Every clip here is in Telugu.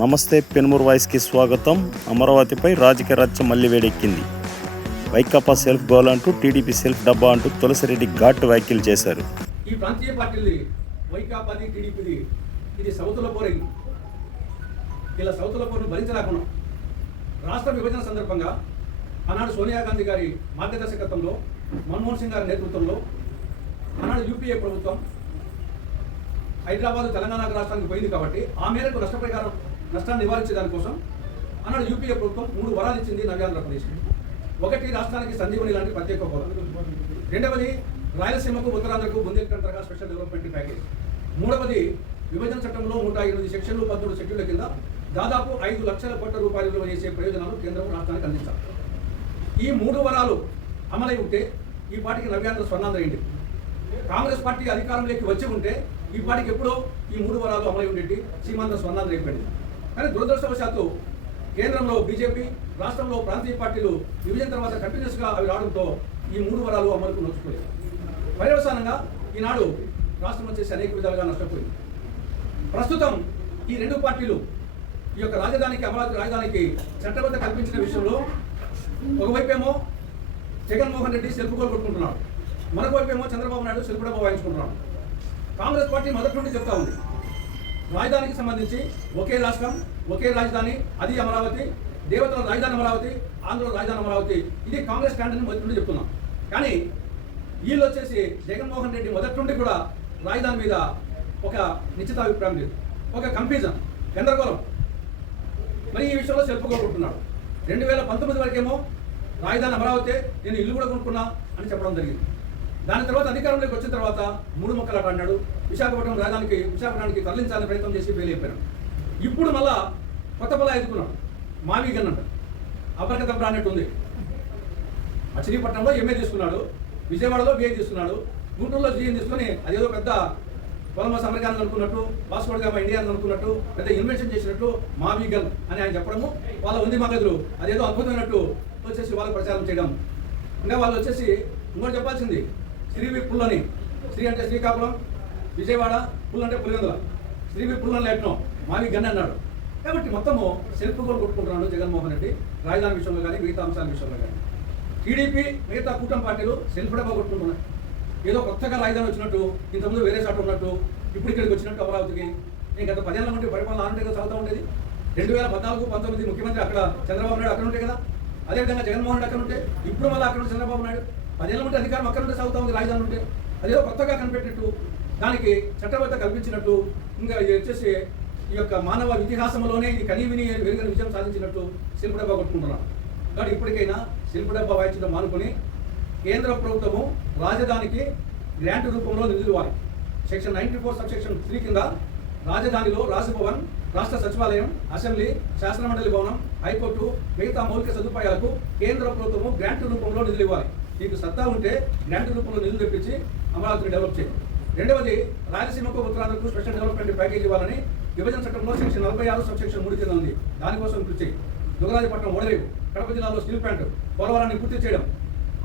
నమస్తే పెన్మూర్ వాయిస్కి స్వాగతం. అమరావతిపై రాజకీయ రచ్చ మళ్లీ వేడెక్కింది. వైకాపా సెల్ఫ్ గోల్ అంటూ టీడీపీ సెల్ఫ్ డబ్బా అంటూ తులసిరెడ్డి ఘాటు వ్యాఖ్యలు చేశారు. ఈ ప్రాంతీయ పార్టీలది వైకాపాది టీడీపీది ఇది సౌతుల పోరైంది. ఇలా సౌతుల పోరును భరించలేకుండా రాష్ట్ర విభజన సందర్భంగా ఆనాడు సోనియా గాంధీ గారి మార్గదర్శకత్వంలో, మన్మోహన్ సింగ్ గారి నేతృత్వంలో ఆనాడు యూపీఏ ప్రభుత్వం హైదరాబాద్ తెలంగాణ రాష్ట్రానికి పోయింది కాబట్టి ఆ మేరకు నష్టాన్ని నివారించే దానికోసం ఆనాడు యూపీఏ ప్రభుత్వం 3 వరాలు ఇచ్చింది నవ్యాంధ్రప్రదేశ్. ఒకటి, రాష్ట్రానికి సంజీవని లాంటి ప్రత్యేక హోదా. రెండవది, రాయలసీమకు ఉత్తరాంధ్రకు బుందేల్ఖండ్ స్పెషల్ డెవలప్మెంట్ ప్యాకేజ్. మూడవది, విభజన చట్టంలో 108 సెక్షన్లు 13 షెడ్యూళ్ల కింద దాదాపు 5 లక్షల కోట్ల రూపాయలు విలువ చేసే ప్రయోజనాలు కేంద్రం రాష్ట్రానికి అందించాలి. ఈ 3 వరాలు అమలై ఉంటే ఈ పార్టీకి నవ్యాంధ్ర స్వర్ణాంధ్ర అయింది. కాంగ్రెస్ పార్టీ అధికారంలోకి వచ్చి ఉంటే ఈ పార్టీకి ఎప్పుడో ఈ 3 వరాలు అమలై ఉండేటి, సీమాంధ్ర స్వర్ణాంధ్ర అయిపోయింది. కానీ దురదృష్టవశాత్తు కేంద్రంలో బీజేపీ, రాష్ట్రంలో ప్రాంతీయ పార్టీలు విభజన తర్వాత కంటిన్యూస్గా అవి రావడంతో ఈ 3 వరాలు అమలుకు నోచుకోలేదు. పర్యవసానంగా ఈనాడు రాష్ట్రం వచ్చేసి అనేక విధాలుగా నష్టపోయింది. ప్రస్తుతం ఈ 2 పార్టీలు ఈ యొక్క రాజధానికి, అమరావతి రాజధానికి చట్టబద్ధత కల్పించిన విషయంలో ఒకవైపేమో జగన్మోహన్ రెడ్డి సెల్ఫ్ గోల్ కొట్టుకుంటున్నాడు, మరొక వైపేమో చంద్రబాబు నాయుడు సెల్ఫ్ డబ్బా వాయించుకుంటున్నాడు. కాంగ్రెస్ పార్టీ మొదటి నుండి చెప్తా ఉంది, రాజధానికి సంబంధించి ఒకే రాష్ట్రం, ఒకే రాజధాని, అది అమరావతి, దేవతల రాజధాని అమరావతి, ఆంధ్ర రాజధాని అమరావతి, ఇది కాంగ్రెస్ స్టాండ్ అని మొదటి నుండి చెప్తున్నాం. కానీ వీళ్ళు వచ్చేసి జగన్మోహన్ రెడ్డి మొదటి నుండి కూడా రాజధాని మీద ఒక నిశ్చితాభిప్రాయం లేదు, ఒక కన్ఫ్యూజన్, గందరగోళం. మరి ఈ విషయంలో సెల్ఫ్ కొట్టుకుంటున్నాడు. 2019 వరకేమో రాజధాని అమరావతి, నేను ఇల్లు కూడా కొనుక్కున్నా అని చెప్పడం జరిగింది. దాని తర్వాత అధికారంలోకి వచ్చిన తర్వాత 3 మొక్కలాట అన్నాడు. విశాఖపట్నానికి తరలించాలని ప్రయత్నం చేసి ఫెయిల్ అయిపోయాడు. ఇప్పుడు మళ్ళా కొత్త పొల ఎదుకున్నాడు, మావీగన్ అంట, అపరకతబ్రా అన్నట్టు ఉంది. మచిలీపట్నంలో ఎంఏ తీసుకున్నాడు, విజయవాడలో బిఏ తీసుకున్నాడు, గుంటూరులో జీఎం తీసుకుని అదేదో పెద్ద కొలంబస్ అమెరికాను అనుకున్నట్టు, వాస్కో డి గామా ఇండియాను అనుకున్నట్టు, పెద్ద ఇన్వెన్షన్ చేసినట్టు మావీగన్ అని ఆయన చెప్పడము, వాళ్ళ ఉంది మగదులు అదేదో అద్భుతమైనట్టు వచ్చేసి వాళ్ళు ప్రచారం చేయడం. ఇంకా వాళ్ళు వచ్చేసి ఇంకోటి చెప్పాల్సింది, శ్రీవి పుల్లని, శ్రీ అంటే శ్రీకాకుళం, విజయవాడ, పుల్ అంటే పులివెందుల, శ్రీవి పుల్లని లేటనో మావి గన్ అన్నాడు. కాబట్టి మొత్తము సెల్ఫ్ గోల్ కొట్టుకుంటున్నాడు జగన్మోహన్ రెడ్డి, రాజధాని విషయంలో కానీ మిగతా అంశాల విషయంలో కానీ. టీడీపీ మిగతా కూటమి పార్టీలు సెల్ఫ్ డబ్బా కొట్టుకుంటున్నాయి. ఏదో కొత్తగా రాజధాని వచ్చినట్టు, ఇంతకుముందు వేరే చోట ఉన్నట్టు, ఇప్పుడు ఇక్కడికి వచ్చినట్టు అమరావతికి. నేను గత 10 ఏళ్ళ నుండి పరిపాలన ఆనంటే కదా సాగుతూ ఉండేది. 2014-19 ముఖ్యమంత్రి అక్కడ చంద్రబాబు నాయుడు అక్కడ ఉంటే కదా, అదేవిధంగా జగన్మోహన్ రెడ్డి అక్కడ ఉంటే, ఇప్పుడు మళ్ళీ అక్కడ ఉంటే చంద్రబాబు నాయుడు. 10 ఏళ్ళ నుండి అధికారం అక్కడ ఉంటే సాగుతూ ఉంది రాజధాని ఉంటే. అదేదో కొత్తగా కనిపెట్టినట్టు, దానికి చట్టబద్ధత కల్పించినట్టు, ఇంకా ఇది వచ్చేసి ఈ యొక్క మానవ ఇతిహాసంలోనే ఇది కనీవిని వెలుగని విజయం సాధించినట్టు సెల్ఫ్ డబ్బా కొట్టుకుంటున్నాను. కాబట్టి ఇప్పటికైనా సెల్ఫ్ డబ్బా వాయించడం మానుకొని కేంద్ర ప్రభుత్వము రాజధానికి గ్రాంట్ రూపంలో నిధులు ఇవ్వాలి. సెక్షన్ 94 సబ్సెక్షన్ 3 కింద రాజధానిలో రాజభవన్, రాష్ట్ర సచివాలయం, అసెంబ్లీ, శాసనమండలి భవనం, హైకోర్టు, మిగతా మౌలిక సదుపాయాలకు కేంద్ర ప్రభుత్వము గ్రాంట్ రూపంలో నిధులు ఇవ్వాలి. మీకు సత్తా ఉంటే గ్రాంట్ రూపంలో నిధులు తెప్పించి అమరావతిని డెవలప్ చేయండి. రెండవది, రాయలసీమకు ఉత్తరాంధ్రకు స్పెషల్ డెవలప్మెంట్ ప్యాకేజ్ ఇవ్వాలని విభజన చట్టంలో సెక్షన్ 46 సబ్సెక్షన్ 3 కింద ఉంది. దానికోసం కృషి. దుగరాజపట్నం ఓడరేవు, కడప జిల్లాలో స్టీల్ ప్లాంట్, పోలవరాన్ని పూర్తి చేయడం,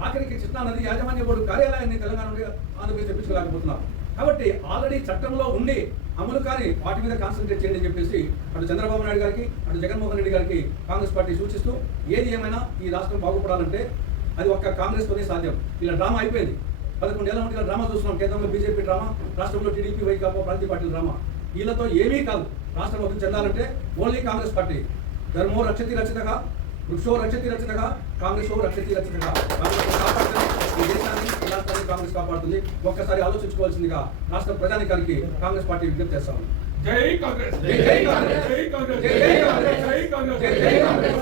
ఆఖరికి కృష్ణా నది యాజమాన్య బోర్డు కార్యాలయాన్ని తెలంగాణ నుండి ఆంధ్రప్రదేశ్ తెప్పించుకోలేకపోతున్నారు. కాబట్టి ఆల్రెడీ చట్టంలో ఉండి అమలు కానీ వాటి మీద కాన్సన్ట్రేట్ చేయండి అని చెప్పేసి అటు చంద్రబాబు నాయుడు గారికి, అటు జగన్మోహన్ రెడ్డి గారికి కాంగ్రెస్ పార్టీ సూచిస్తూ, ఏది ఏమైనా ఈ రాష్ట్రం బాగుపడాలంటే అది ఒక్క కాంగ్రెస్తోనే సాధ్యం. ఇలా డ్రామా అయిపోయింది. 11 ఏళ్ల నుండి ఇలా డ్రామా చూస్తున్నాం. కేంద్రంలో బీజేపీ డ్రామా, రాష్ట్రంలో టీడీపీ, వైకాపా, ప్రాంతీయ పార్టీల డ్రామా. వీళ్ళతో ఏమీ కాదు. రాష్ట్రం అభివృద్ధి చెందాలంటే ఓన్లీ కాంగ్రెస్ పార్టీ. ధర్మో రక్షతి రక్షితగా, వృక్షో రక్షతి రక్షితగా, కాంగ్రెస్ రక్షతి రక్షితగా. కాపాడుతుంది ఈ దేశాన్ని, రాష్ట్రాన్ని కాంగ్రెస్ కాపాడుతుంది. ఒక్కసారి ఆలోచించుకోవాల్సిందిగా రాష్ట్ర ప్రజానికానికి కాంగ్రెస్ పార్టీ విజ్ఞప్తి చేస్తాము. జై కాంగ్రెస్, జై కాంగ్రెస్, జై కాంగ్రెస్, జై కాంగ్రెస్, జై కాంగ్రెస్, జై కాంగ్రెస్.